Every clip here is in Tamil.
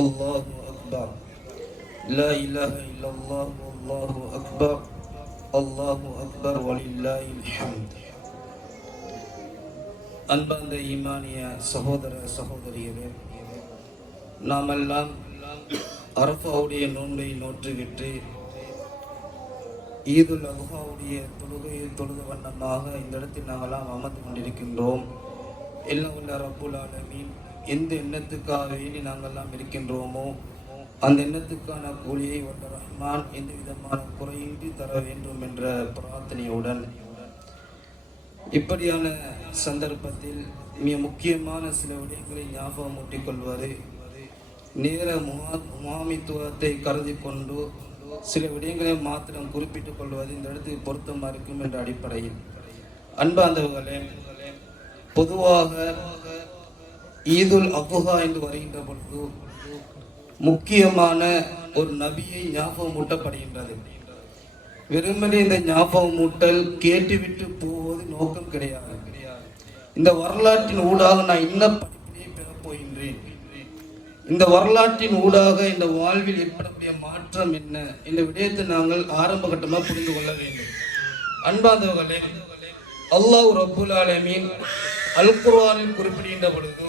الله أكبر لا إله إلا الله والله أكبر الله أكبر ولله الحمد. அன்பார்ந்த ஈமானிய சகோதர சகோதரிகளே, நாமெல்லாம் அரஃபாவுடைய நோன்பை நோற்றுவிட்டு ஈதுல் அல்ஹாவுடைய தொழுகையை தொழுத வண்ணமாக இந்த இடத்தில் நாங்களாம் அமர்ந்து கொண்டிருக்கின்றோம். எல்லாம் உள்ள ரப்புல் ஆலமீன் எந்த எண்ணத்துக்காக வேண்டி நாங்கள்லாம் இருக்கின்றோமோ அந்த எண்ணத்துக்கான கூலியை வல்ல ரஹ்மான் எந்த விதமான குறையின்றி தர வேண்டும் என்ற பிரார்த்தனையுடன் இப்படியான சந்தர்ப்பத்தில் மிக முக்கியமான சில விடயங்களை ஞாபகம் ஊட்டிக்கொள்வது, நேர முகாமித்துவத்தை கருதி கொண்டு சில விடயங்களை மாத்திரம் குறிப்பிட்டுக் கொள்வது இந்த இடத்துக்கு பொருத்தமாக இருக்கும் என்ற அடிப்படையில், அன்பார்ந்தவர்களே, பொதுவாக ஈதுல் அல்ஹா என்று வருகின்ற பொழுது முக்கியமான ஒரு நபியை ஞாபகம் ஊட்டப்படுகின்றது. வெறுமனே இந்த ஞாபகம் ஊட்டல் கேட்டுவிட்டு போவது நோக்கம் கிடையாது. இந்த வரலாற்றின் ஊடாக நான் இன்ன படிப்பினை பெறப் போகின்றேன், இந்த வரலாற்றின் ஊடாக இந்த வாழ்வில் ஏற்படக்கூடிய மாற்றம் என்ன இந்த விடயத்தை நாங்கள் ஆரம்ப கட்டமாக புரிந்து கொள்ள வேண்டும். அன்பார்ந்தவர்களே, அல்லாஹ் ரப்புல் ஆலமீன் அல் குர்ஆனில் குறிப்பிடுகின்ற பொழுது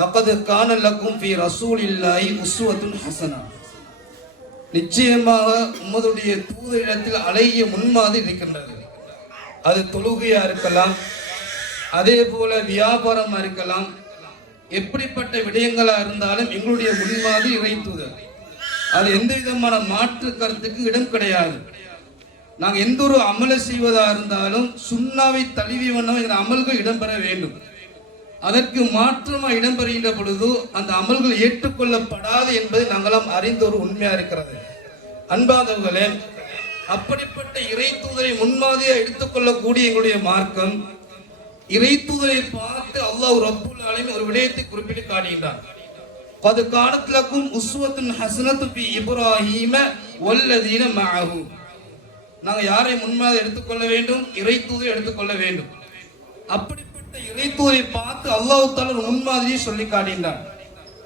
லகத் கான லக்கும் ஃபீ ரசூலில்லாஹி உஸ்வத்துன் ஹஸனா, நிச்சயமாக உம்மதுடைய தூதரிடத்தில் அழகிய முன்மாதிரி இருக்கின்றது. அது தொழுகையா இருக்கலாம், அதே போல வியாபாரமா இருக்கலாம், எப்படிப்பட்ட விடயங்களா இருந்தாலும் எங்களுடைய முன்மாதிரி இறை தூதர். அது எந்த விதமான மாற்று கருத்துக்கு இடம் கிடையாது. நாங்கள் எந்த ஒரு அமலை செய்வதா இருந்தாலும் சுன்னாவை தழுவி வண்ணம் அமல்கள் இடம்பெற வேண்டும். அதற்கு மாற்றமாக இடம்பெறுகின்ற பொழுது அந்த அமல்கள் ஏற்றுக்கொள்ளப்படாது என்பதை நாங்களாம் அறிந்த ஒரு உண்மையா இருக்கிறது. அன்பாதவர்களே, அப்படிப்பட்ட இறை தூதரை முன்மாதிரியா எடுத்துக்கொள்ளக்கூடிய எங்களுடைய மார்க்கம், இறை தூதரை பார்த்து அல்லாஹ் ரப்புல் ஆலமீன் ஒரு விடயத்தை குறிப்பிட்டு காட்டுகின்றார். கத் கானத் லக்கும் உஸ்வத்துன் ஹஸனத்து ஃபீ இப்ராஹீம வல்லதீன மஅஹு. நாங்கள் யாரை முன்மாதிரி எடுத்துக்கொள்ள வேண்டும்? இறை தூதரை எடுத்துக்கொள்ள வேண்டும். அப்படிப்பட்ட இறை தூதரை பார்த்து அல்லாஹ் தஆலா முன்மாதிரியை சொல்லி காட்டுகின்றார்.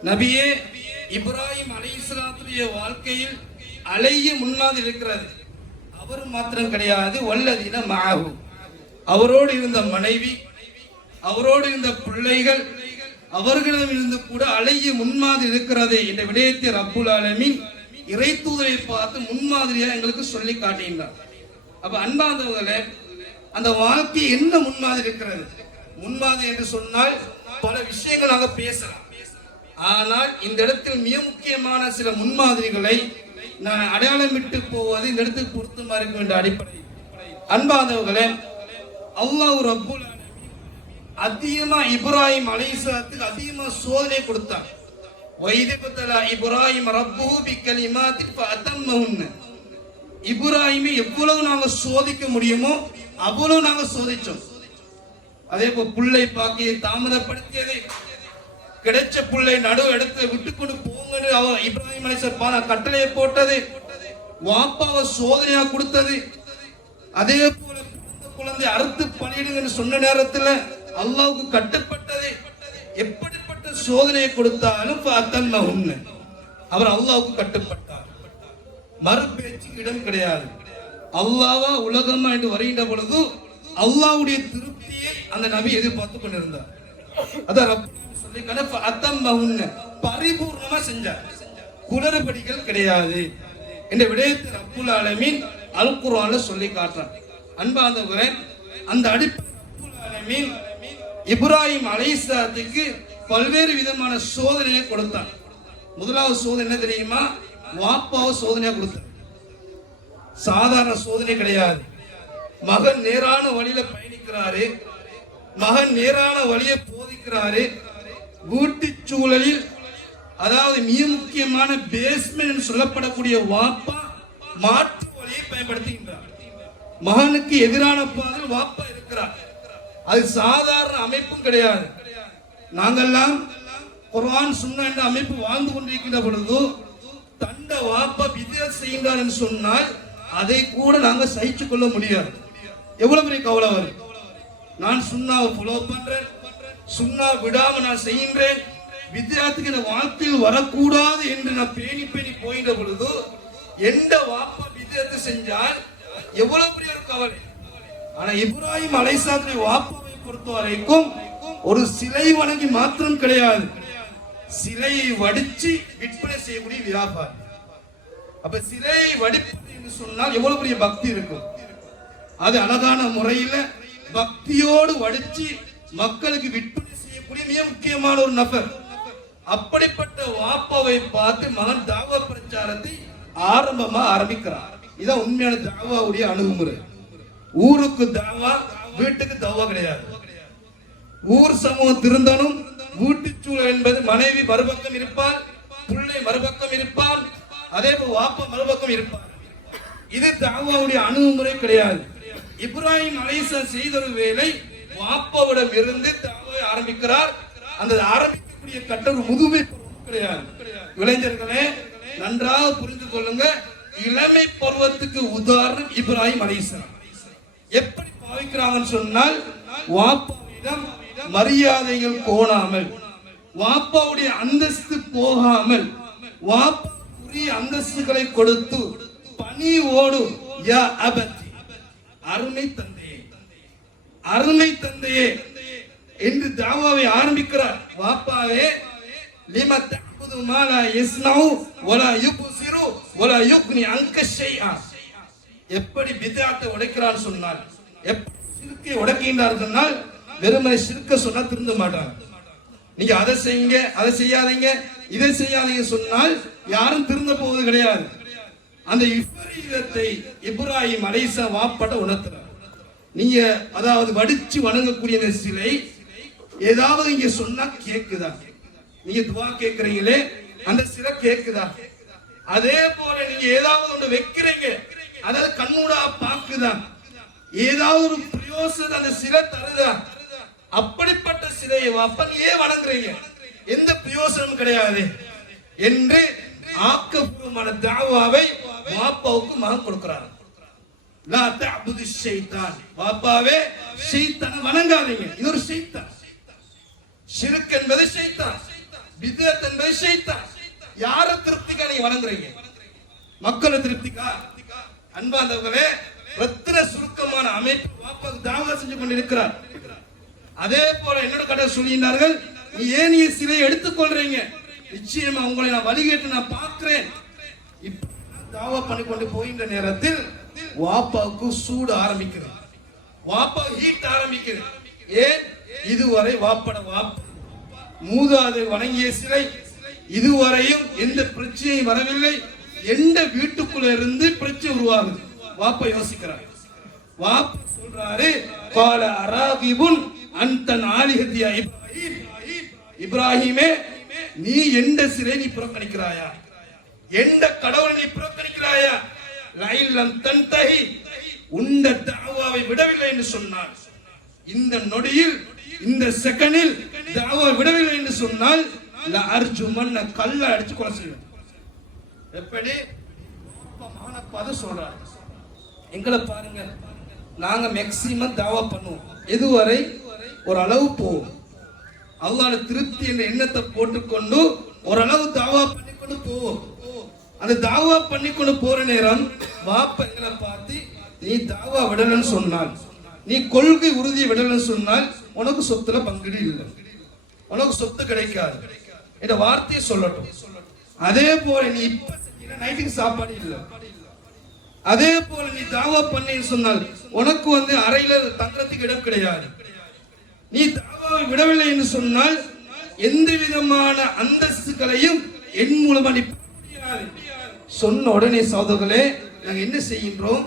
நபியே, இப்ராஹிம் அலைஹிஸ்ஸலாத்துடைய வாழ்க்கையில் அழகிய முன்மாதிரி இருக்கிறது. அவர் மாத்திரம் கிடையாது, வல்லதீன மஅஹு, அவரோடு இருந்த மனைவி, அவரோடு இருந்த பிள்ளைகள், அவர்களிடம் இருந்து கூட அழகிய முன்மாதிரி இருக்கிறது என்ற விடயத்தை ரப்புல் ஆலமீன் இறை தூதரை பார்த்து முன்மாதிரியா எங்களுக்கு சொல்லி காட்டுகின்றார். அப்ப அன்பார்ந்தவர்களே, அந்த வாழ்க்கை என்ன முன்மாதிரி இருக்கிறது? முன்மாதிரி என்று சொன்னால் பல விஷயங்கள் நாங்கள் பேசலாம். ஆனால் இந்த இடத்தில் மிக முக்கியமான சில முன்மாதிரிகளை நான் அடையாளமிட்டு போவது இந்த இடத்துக்கு பொருத்தமா இருக்கும் என்ற அடிப்படை. அன்பார்ந்தவர்களே, அல்லாஹ் ரப்புல் ஆலமீன் அதிகமா இப்ராஹிம் அலைஹிஸ்ஸலாத்துக்கு அதிகமா சோதனை கொடுத்தார். வைதிபத்தலா இப்ராஹிம் ரப்புஹு பிகலிமாத்தின் ஃபஅத்தம்மஹுன்ன. இப்ராஹிமை எவ்வளவு நாங்க சோதிக்க முடியுமோ அவ்வளவு நாங்க சோதிச்சோம். அதே போல் புள்ளை பாக்கியை தாமதப்படுத்தியது, கிடைச்ச புள்ளை நடுவு இடத்துல விட்டுக்கொண்டு போங்கன்னு அவர் இப்ராஹிம் அலைஹிஸ்ஸலாம் கட்டளையை போட்டது, வாப்பாவை சோதனையா கொடுத்தது. அதே போல குழந்தை அறுத்து பணியிடுங்கன்னு சொன்ன நேரத்தில் அல்லாஹ்வுக்கு கட்டுப்பட்டது. எப்படிப்பட்ட சோதனையை கொடுத்தாலும் அவர் அல்லாஹ்வுக்கு கட்டுப்பட்டார். மறுபேச்சுக்கு இடம் கிடையாது. அல்லாஹ்வா உலகமா என்று வருகின்ற பொழுது அல்லாஹ்வுடைய திருப்தியை அந்த நபி எதிர்பார்த்து கொண்டிருந்தார். அதான் பரிபூர்ணமா செஞ்சார், குளறுபடிகள் கிடையாது என்ற விடயத்தை ரப்புல் ஆலமீன் அல் குர்ஆன்ல சொல்லி காட்டுறார். அன்பார்ந்தவர்களே, அந்த அடிப்படை ரப்புல் ஆலமீன் இப்ராஹிம் அலைஹிஸ்ஸலாத்துக்கு பல்வேறு விதமான சோதனையை கொடுத்தான். முதலாவது சோதனை என்ன தெரியுமா? வாப்பாவை சோதனையா கொடுத்தார். சாதாரண சோதனை கிடையாது. மகன் நேரான வழியில பயணிக்கிறாரு, மகன் நேரான வழியை போதிக்கிறாரு. வீட்டு சூழலில், அதாவது மிக முக்கியமான பேஸ்மென்ட் சொல்லப்படக்கூடிய வாப்பா மாற்று வழியை பயன்படுத்துகின்றார். மகனுக்கு எதிரான பாதையில் வாப்பா இருக்கிறார். அது சாதாரண அமைப்பும் கிடையாது. நாங்கெல்லாம் குர்ஆன் சுன்னா என்ற அமைப்பு வாழ்ந்து கொண்டிருக்கின்ற பொழுது தண்ட வாப்பா பித்அத் செய்கின்றார் என்று சொன்னால் அதை கூட நாங்கள் சகித்துக் கொள்ள முடியாது. எவ்வளவு பெரிய கவலை வரும். நான் சுன்னாவை ஃபாலோ பண்றேன், சுன்னா விடாம நான் செய்கின்றேன், வித்தியார்த்திக்கு இந்த வாழ்க்கையில் வரக்கூடாது என்று நான் பேணி பேணி போயிட்ட பொழுது எந்த வாப்பா வித்தியார்த்தி செஞ்சால் எவ்வளவு பெரிய ஒரு கவலை. ஆனா இப்ராஹிம் அலைஹிஸ்ஸலாத்துடைய வாப்பாவை பொறுத்த வரைக்கும் ஒரு சிலை வணங்கி மாத்திரம் கிடையாது, சிலையை வடிச்சு விற்பனை செய்யக்கூடிய வியாபாரி. அப்ப சிலையை வடிப்பது என்று சொன்னால் எவ்வளவு பெரிய பக்தி இருக்கும். அது அழகான முறையில பக்தியோடு வடிச்சு மக்களுக்கு விற்பனை செய்யக்கூடிய மிக முக்கியமான ஒரு நபர். அப்படிப்பட்ட வாப்பாவை பார்த்து மகன் தாவா பிரச்சாரத்தை ஆரம்பிக்கிறார். இதான் உண்மையான தாவாவுடைய அணுகுமுறை. ஊருக்கு தாவா, வீட்டுக்கு தாவா கிடையாது. ஊர் சமூகம் திருந்தனும். வீட்டு சூழல் என்பது மனைவி மறுபக்கம் இருப்பால், பிள்ளை மறுபக்கம் இருப்பால், அதே போல் வாப்பா மறுபக்கம் இருப்பார். இது தாவாவுடைய அணுகுமுறை கிடையாது. இப்ராஹிம் அலைஹிஸ்ஸலாம் செய்த ஒரு வேலை, வாப்பாவிடம் இருந்து தாவாவை ஆரம்பிக்கிறார். அந்த ஆரம்பிக்கக்கூடிய கட்டளை முதுமை கிடையாது. இளைஞர்களே நன்றாக புரிந்து கொள்ளுங்க. இளமை பருவத்துக்கு உதாரணம் இப்ராஹிம் அலைஹிஸ்ஸலாம். எப்படி பாவிக்கிறாங்கன்னு சொன்னால், வாப்பாவிடம் மரியாதைகள் கோணாமல், வாப்பாவுடைய அந்தஸ்து போகாமல், வாப்பாவுடைய அந்தஸ்துகளை கொடுத்து பணிவோடு யா அபதி, அருமை தந்தையே, அருமை தந்தையே என்று தாவாவை ஆரம்பிக்கிறார். வாப்பாவே லிம தஅபுது மா லா யஸ்மஉ வலா யுப்சிரு வலா யுக்னி அன்க ஷைஆ. எப்படி பித்அத்தை உடைக்கிறான்னு சொன்னால், எப்படி ஷிர்க்கை உடைக்கின்றார் சொன்னால், வெறுமனே ஷிர்க்க சொன்னா திருந்த மாட்டாங்க. நீங்க அதை செய்யுங்க, அதை செய்யாதீங்க, இதை செய்யாதீங்க சொன்னால் யாரும் திருந்த போவது கிடையாது. அந்த விபரீதத்தை இப்ராஹிம் அலைஹிஸ்ஸலாம் வாப்பட்ட உணர்த்துறார். நீங்க அதாவது வடிச்சு வணங்கக்கூடிய இந்த சிலை ஏதாவது இங்க சொன்னா கேக்குதா? நீங்க துவா கேக்குறீங்களே, அந்த சிலை கேக்குதா? அதே போல நீங்க ஏதாவது ஒன்று வைக்கிறீங்க, அதாவது கண்ணூடா பாக்குதா? ஏதாவது ஒரு பிரயோசனம் அந்த சிலை தருதா? அப்படிப்பட்ட சிலையை வாப்பா நீ ஏன் வணங்குறீங்க? எந்த பிரயோசனமும் கிடையாது என்று ஆக்கப்பூர்வமான தாவாவை வாப்பாவுக்கு மகன் கொடுக்கிறார். லா தஅபுது ஷைத்தான், வாப்பாவே ஷைத்தானை வணங்காதீங்க, இது ஒரு ஷைத்தான். ஷிர்க் என்பது ஷைத்தான், பித்அத் என்பது ஷைத்தான். யார திருப்திக்கா நீங்க வணங்குறீங்க? மக்களை திருப்திக்கா? அன்பார்ந்தவர்களே, ரத்தின சுருக்கமான அமைப்பு வாப்பாவுக்கு தாவா செஞ்சு கொண்டிருக்கிறார். அதே போல என்னோட கதை சொல்லினார்கள், நீ ஏன் நீ சிலையை எடுத்துக்கொள்றீங்க? நிச்சயமா உங்களை நான் வழிகேட்டு நான் பார்க்கிறேன். இப்ப தாவா பண்ணி கொண்டு போகின்ற நேரத்தில் வாப்பாவுக்கு சூடு ஆரம்பிக்கிறது, வாப்பா ஹீட் ஆரம்பிக்கிறது. ஏன்? இதுவரை வாப்பட வாப்பா மூதாதை வணங்கிய சிலை, இதுவரையும் எந்த பிரச்சனையும் வரவில்லை. எந்த வீட்டுக்குள்ள இருந்து பிரச்சனை உருவாகுது? வாப்பா யோசிக்கிறார். வாப்பா சொல்றாரு, கால அராகிபுன் அன்தன் ஆலிஹத்தியா இப்ராஹிம், இப்ராஹிமே நீ எந்த சிலை நீ புறக்கணிக்கிறாயா? எந்த கடவுளை நீ புறக்கணிக்கிறாயா? லைலம் தன்தஹி, உந்த தாவாவை விடவில்லை என்று சொன்னார். இந்த நொடியில், இந்த செகண்டில் தாவா விடவில்லை என்று சொன்னால் ல அர்ஜுமன்ன கல்ல அடிச்சு கொலை செய்யும். எப்படி மகனப்பாத சொல்றாரு. எங்களை பாருங்க, நாங்க மேக்சிமம் தாவா பண்ணுவோம், எதுவரை ஒரு அளவு போவோம். அல்லாஹ்வுடைய திருப்தி என்ற எண்ணத்தை போட்டுக்கொண்டு ஒரு அளவு தாவா பண்ணிக்கொண்டு போவோம். அந்த தாவா பண்ணிக்கொண்டு போற நேரம் வாப்பா எங்களை பார்த்து, நீ தாவா விடலன்னு சொன்னால், நீ கொள்கை உறுதியை விடலன்னு சொன்னால் உனக்கு சொத்துல பங்கீடு இல்லை, உனக்கு சொத்து கிடைக்காது என்ற வார்த்தையை சொல்லட்டும். அதே போல நீ இப்ப நைட்டுக்கு சாப்பாடு இல்லை, அதே போல நீ தாவா பண்ணி சொன்னால் உனக்கு அறையில தங்குறதுக்கு இடம் கிடையாது. நீ தாவாவை விடவில்லை என்று சொன்னால் எந்த விதமான அந்தஸ்துகளையும் என் மூலமா நீ சொன்ன உடனே சகோதரர்களே, நாங்க என்ன செய்கின்றோம்?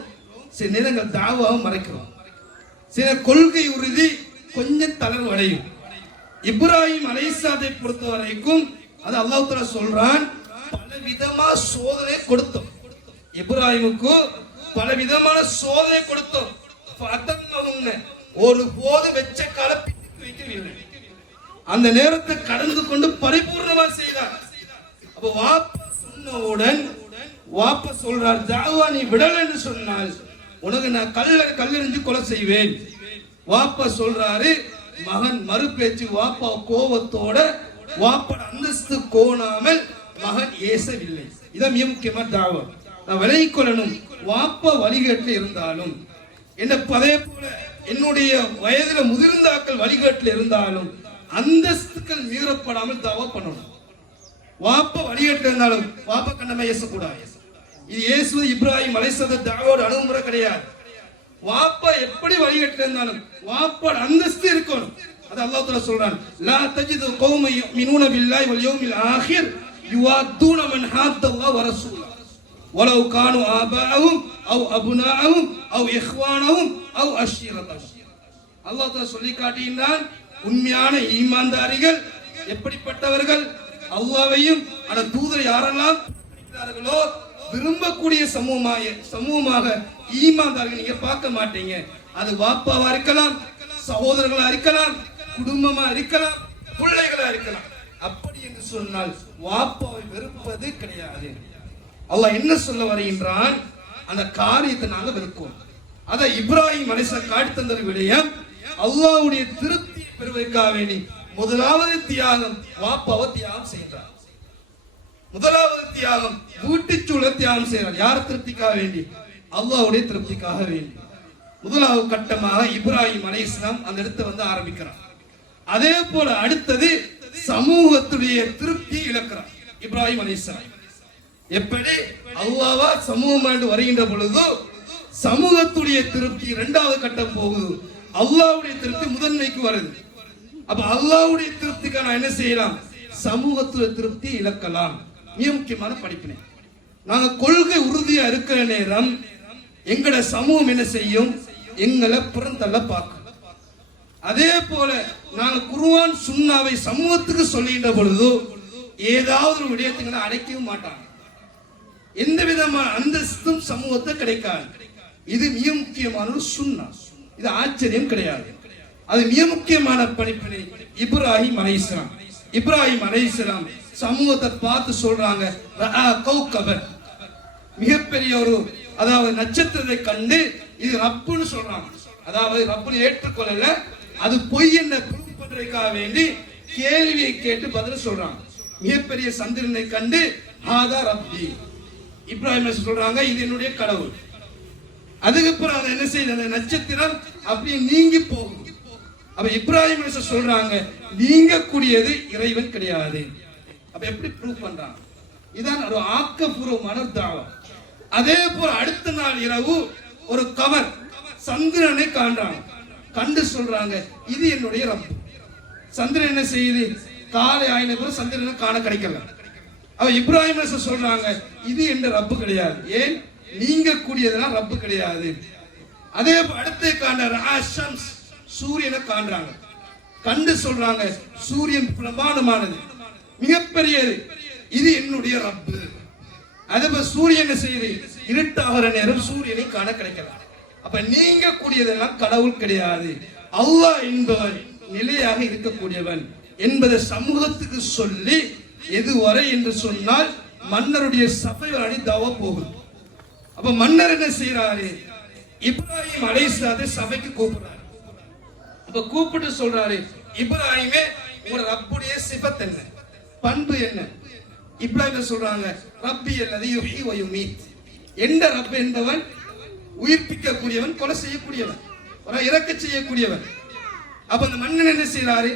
சில நேரங்கள் தாவாவை மறைக்கிறோம், சில கொள்கை உறுதி கொஞ்சம் தளர்வு அடையும். இப்ராஹிம் அலைஹிஸ்ஸலாத்தை பொறுத்த வரைக்கும் அது அல்லாஹ் தஆலா சொல்றான், பல விதமா சோதனை கொடுத்தோம். இப்ராஹிமுக்கு பல விதமான சோதனை கொடுத்தோம். ஒரு போது வெச்ச கலப்பிட்டு வைக்கவில்லை, அந்த நேரத்தை கடந்து கொண்டு பரிபூர்ணமா செய்தார். அப்ப வாப்பா சொன்னவுடன் வாப்பா சொல்றார், தாவா நீ விடல என்று சொன்னால் உனக்கு நான் கல்லெறிஞ்சு கொலை செய்வேன். வாப்பா சொல்றாரு. மகன் மறுபேச்சு, வாப்பா கோபத்தோட வாப்பட அந்தஸ்து கோணாமல் மகன் ஏசவில்லை. இதான் மிக முக்கியமான தாவா. நான் விலகிக் கொள்ளணும். வாப்பா வழிகாட்டில் இருந்தாலும் என்ன, அதே போல என்னுடைய வயதுல முதிர்ந்தாக்கள் வழிகாட்டில் இருந்தாலும் அந்தஸ்துக்கள் மீறப்படாமல் தாவா பண்ணணும். வாப்பா வழிகாட்டில் இருந்தாலும் வாப்பா கண்ணமா ஏசக்கூடாது. இது இயேசு இப்ராஹிம் அலைஹிஸ்ஸலாம் தாவோட அணுகுமுறை கிடையாது. வாப்பா எப்படி வழிகாட்டில் இருந்தாலும் வாப்பா அந்தஸ்து இருக்கணும். அது அல்லாஹ் தஆலா சொல்றான், லா தஜிது கௌமன் யுமினூன பில்லாஹி வல் யௌமில் ஆகிர் யுவாதுன மன் ஹாத்தல்லாஹ் வ ரசூலஹு வலவ் கானு ஆபாஅஹும் அவ் அப்னாஅஹும் அவ் இஹ்வானஹும் அவ் அஷீரத்தஹும். அல்லாஹ் தஆலா சொல்லி காட்டுகிறான், உண்மையான ஈமான்தாரிகள் எப்படிப்பட்டவர்கள், அல்லாஹ்வையும் அந்த தூதரை யாரெல்லாம் இருக்கிறார்களோ விரும்பக்கூடிய சமூகமாக ஈமான்தார்கள் நீங்க பார்க்க மாட்டீங்க. அது வாப்பாவா இருக்கலாம், சகோதரர்களா இருக்கலாம், குடும்பமா இருக்கலாம், பிள்ளைகளா இருக்கலாம். அப்படி என்று சொன்னால் வாப்பாவை வெறுப்பது கிடையாது. அல்லாஹ் என்ன சொல்ல வருகின்றான், அந்த காரியத்தை நாங்க வெறுப்போம். அத இப்ராஹிம் அலைஹிஸ்ஸலாம் காட்டி தந்த விடயம், அல்லாஹ்வுடைய திருப்தியை பெறுவதற்காக வேண்டி முதலாவது தியாகம் வாப்பாவை தியாகம் செய்கிறார். முதலாவது தியாகம் வீட்டுச்சூழல் தியாகம் செய்கிறார். யார் திருப்திக்காக வேண்டி? அல்லாஹ்வுடைய திருப்திக்காக வேண்டி. முதலாவது கட்டமாக இப்ராஹிம் அலைஹிஸ்ஸலாம் அந்த இடத்தை வந்து ஆரம்பிக்கிறார். அதே போல அடுத்தது சமூகத்துடைய திருப்தி இழக்கிறார் இப்ராஹிம் அலைஹிஸ்ஸலாம். எப்படி அல்லாஹ்வா சமூகம் வருகின்ற பொழுது சமூகத்துடைய திருப்தி இரண்டாவது கட்டம் போகுது, அல்லாஹ்வுடைய திருப்தி முதன்மைக்கு வருது. அப்ப அல்லாஹ்வுடைய திருப்திக்கு நான் என்ன செய்யலாம்? சமூகத்துடைய திருப்தி இழக்கலாம். மிக முக்கியமான படிப்பினை. நாங்க கொள்கை உறுதியா இருக்கிற நேரம் எங்கட சமூகம் என்ன செய்யும்? எங்களை புறந்தள்ள பார்க்கும். அதே போல நாங்க குர்ஆன் சுன்னாவை சமூகத்துக்கு சொல்லுகின்ற பொழுது ஏதாவது ஒரு விடயத்துக்கு அடைக்கவும் மாட்டாங்க. எந்த விதமான அந்தஸ்தும் சமூகத்தை கிடைக்காது. இது மிக முக்கியமான ஒரு சுன்னா. இது ஆச்சரியம் கிடையாது. அது மிக முக்கியமான படிப்பினை. இப்ராஹிம் அலைஹிஸ்ஸலாம் இப்ராஹிம் அலைஹிஸ்ஸலாம் சமூகத்தை பார்த்து சொல்றாங்க, மிகப்பெரிய ஒரு அதாவது நட்சத்திரத்தை கண்டு இது ரப்புன்னு சொல்றாங்க. அதாவது ரப்புன்னு ஏற்றுக்கொள்ளல, அது பொய் என்ன ப்ரூவ் பண்றதுக்காக வேண்டி கேள்வியை கேட்டு பதில் சொல்றாங்க. மிகப்பெரிய சந்திரனை கண்டு ஹாதா ரப்பி, இப்ராஹிம் சொல்றாங்க இது என்னுடைய கடவுள். அதுக்கப்புறம் அதை என்ன செய்யுது? அந்த நட்சத்திரம் அப்படியே நீங்கி போகும். அப்ப இப்ராஹிம் சொல்றாங்க நீங்க கூடியது இறைவன் கிடையாது. அப்ப எப்படி ப்ரூவ் பண்றாங்க? இதான் ஒரு ஆக்கப்பூர்வமான தாவா. அதே போல அடுத்த நாள் இரவு ஒரு கவர் சந்திரனை காண்றாங்க. கண்டு சொல்றாங்க இது என்னுடைய ரப்பு. சந்திரன் என்ன செய்யுது? காலை ஆயின பிறகு சந்திரனை காண கிடைக்கல. அவ இப்ராஹிம் சொல்றாங்க இது என்ற ரப்பு கிடையாது. ஏன்? நீங்க கூடியதெல்லாம் ரப்பு கிடையாது. அதே அடுத்த காண்ற சூரியனை காண்றாங்க. கண்டு சொல்றாங்க சூரியன் பிரமாணமானது, மிகப்பெரியது, இது என்னுடைய ரப்பு. அதே சூரியன் என்ன செய்யுது? இருட்டாகிற நேரம் சூரியனை காண கிடைக்கல. அப்ப நீங்க கூடியதெல்லாம் கடவுள் கிடையாது. அல்லாஹ் என்பவன் நிலையாக இருக்கக்கூடியவன் என்பதை சமூகத்துக்கு சொல்லி எதுவரை என்று சொன்னால் மன்னருடைய சபை அணி தாவா போகுது. அப்ப மன்னர் என்ன செய்யறாரு? இப்ராஹிம் அலைஹிஸ்ஸலாத்தை சபைக்கு கூப்பிடுறாரு. அப்ப கூப்பிட்டு சொல்றாரு, இப்ராஹிமே உங்களோட ரப்புடைய சிஃபத் என்ன, பண்பு என்ன? இப்ராஹிம் சொல்றாங்க ரப்பி அல்லது யுஹ்யி வ யுமீத், எந்த ரப்பு என்பவன் உயிர்ப்பிக்க கூடியவன், கொலை செய்யக்கூடியவன், இறக்க செய்யக்கூடியவன். அப்ப அந்த மன்னன் என்ன செய்யறாரு?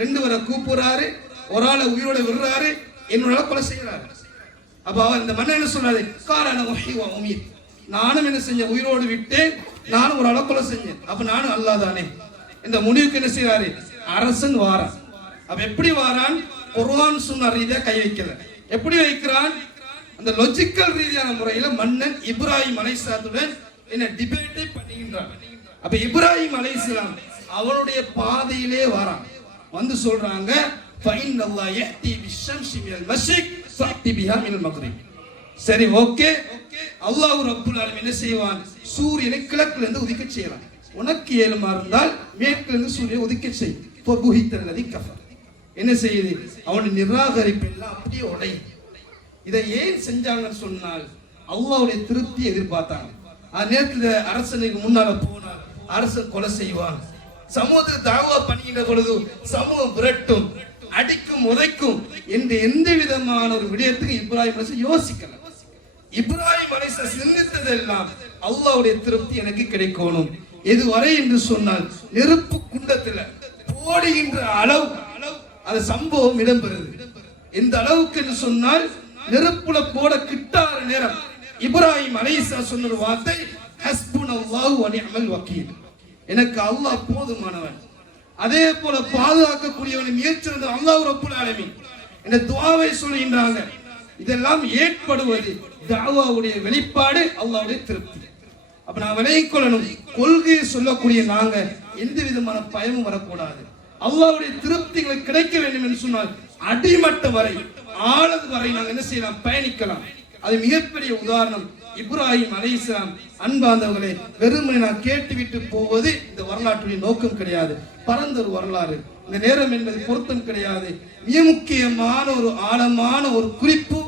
ரெண்டு பேரை கூப்பிடுறாரு, ஒரு ஆளை உயிரோட விடுறாரு, என்னோட கொலை செய்யறாரு. அப்ப அவன் இந்த மன்னன் என்ன சொல்றாரு? காரண வஹி வ உமீத், நானும் என்ன செஞ்சேன்? உயிரோடு விட்டேன், நானும் ஒரு ஆளை கொலை செஞ்சேன். அப்ப நானும் அல்லாஹ் தானே. இந்த முடிவுக்கு என்ன செய்யறாரு? அரசன் வாரான். அப்ப எப்படி வாரான்? குர்ஆன் சுன்னா ரீதியா கை வைக்கல. எப்படி வைக்கிறான்? அந்த லாஜிக்கல் ரீதியான முறையில மன்னன் இப்ராஹிம் அலைஹிஸ்ஸலாத்துடன் என்ன டிபேட்டை பண்ணுகின்றான். அப்ப இப்ராஹிம் அலைஹிஸ்ஸலாம் அவனுடைய பாதையிலே வரான். வந்து சொல்றாங்க ஃபைன் அல்லாஹ் யஹ்தி பிஷம்ஸி மினல் மஷ்ரிக் ஃபஅத்தி பிஹா மினல் மக்ரிப். சரி, ஓகே, அல்லாஹ் ரப்புல் ஆலமீன் என்ன செய்வான்? சூரியனை கிழக்குல இருந்து உதிக்க செய்யறான். உனக்கு ஏழுமா இருந்தால் மேற்குல இருந்து சூரியனை உதிக்க செய். ஃபபுஹித்தல்லதி கஃபர், என்ன செய்யுது? அவனுடைய நிராகரிப்பு எல்லாம் அப்படியே உடையும். இதை ஏன் செஞ்சாங்கன்னு சொன்னால் அல்லாஹ்வுடைய திருப்தி எதிர்பார்த்தாங்க. அந்த நேரத்தில் அரசனுக்கு முன்னால போனார், அரசன் கொலை செய்வான். சமூகத்துக்கு தாவா பண்ணிக்கின்ற பொழுது சமூகம் விரட்டும். அடிக்கும் உதைக்கும் என்று எந்த விதமான ஒரு விடயத்துக்கு இப்ராஹிம் அலைஹிஸ்ஸலாம் யோசிக்கல. இப்ராஹிம் அலைஹிஸ்ஸலாம் சிந்தித்ததெல்லாம் அல்லாஹ்வுடைய திருப்தி எனக்கு கிடைக்கணும். எதுவரை என்று சொன்னால் நெருப்பு குண்டத்துல போடுகின்ற அளவு அது சம்பவம் இடம்பெறுது. எந்த அளவுக்கு என்று சொன்னால் நெருப்புல போட கிட்டார நேரம் இப்ராஹிம் அலைஹிஸ்ஸலாம் சொன்ன வார்த்தை ஹஸ்புனல்லாஹு வ நிஅமல் வக்கீல், எனக்கு அல்லாஹ் போதுமானவன், அதே போல பாதுகாக்கக்கூடியவனை முயற்சிறது அல்லாஹ் ரப்புல் ஆலமீன் என்ற துஆவை சொல்கின்றாங்க. இதெல்லாம் ஏற்படுவது தஅவாவுடைய வெளிப்பாடு, அல்லாஹ்வுடைய திருப்தி. அப்ப நான் விலகிக் கொள்ளணும், கொள்கையை சொல்லக்கூடிய நாங்க எந்த விதமான பயமும் வரக்கூடாது. அல்லாஹ்வுடைய திருப்திகள் கிடைக்க வேண்டும் என்று சொன்னால் அடிமட்டம் வரை ஆழது வரை நாங்கள் என்ன செய்யலாம், பயணிக்கலாம். அது மிகப்பெரிய உதாரணம் இப்ராஹிம் அலைஹிஸ்ஸலாம். அன்பார்ந்தவர்களே, வெறுமனே நான் கேட்டுவிட்டு போவது இந்த வரலாற்றுடைய நோக்கம் கிடையாது. பரந்த ஒரு வரலாறு, இந்த நேரம் என்பது பொருத்தம் கிடையாது. மிக முக்கியமான ஒரு ஆழமான ஒரு குறிப்பு,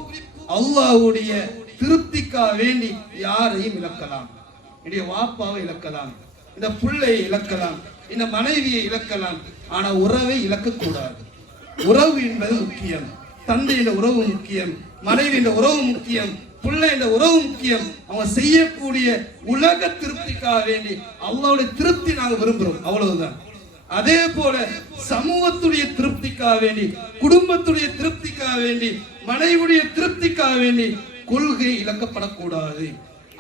அல்லாஹ்வுடைய திருப்திக்காக வேண்டி யாரையும் இழக்கலாம். என்னுடைய வாப்பாவை இழக்கலாம், இந்த பிள்ளையை இழக்கலாம், இந்த மனைவியை இழக்கலாம், ஆனா உறவை இழக்கக்கூடாது. உறவு என்பது முக்கியம். தந்தை என்ற உறவு முக்கியம், மனைவி என்ற உறவு முக்கியம், பிள்ளை என்ற உறவு முக்கியம். அவங்க செய்யக்கூடிய உலக திருப்திக்காக வேண்டி அல்லாஹ்வுடைய திருப்தி நாங்க விரும்புறோம், அவ்வளவுதான். அதே போல சமூகத்துடைய திருப்திக்காக வேண்டி, குடும்பத்துடைய திருப்திக்காக வேண்டி, மனைவியுடைய திருப்திக்காக வேண்டி கொள்கை இழக்கப்படக்கூடாது.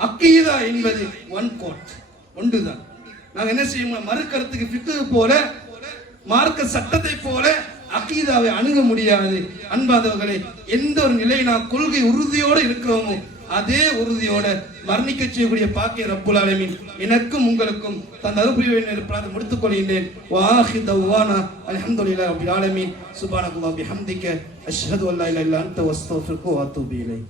அக்கீதா என்பது ஒன் கோட், ஒன்றுதான். நாங்க என்ன செய்யணும், மறுக்கருத்துக்கு ஃபிக்ஹ் போல மார்க்க சட்டத்தை போல அகீதாவை அணுக முடியாது. அன்பாதவர்களே, எந்த ஒரு நிலை நான் கொள்கை உறுதியோடு இருக்கிறோமோ அதே உறுதியோட மரணிக்க செய்யக்கூடிய பாக்கிய ரப்புல் ஆலமீன் எனக்கும் உங்களுக்கும் தன் அருள்புரிவேன் முடித்துக் கொள்கின்றேன். வாஹிர் தஅவானா அல்ஹம்துலில்லாஹி ரப்பில் ஆலமீன். சுப்ஹானல்லாஹி வபிஹம்திக அஷ்ஹது அல்லா இலாஹா இல்லா அன்த வஸ்தக்ஃபிருக வ அத்தூபு இலைக்.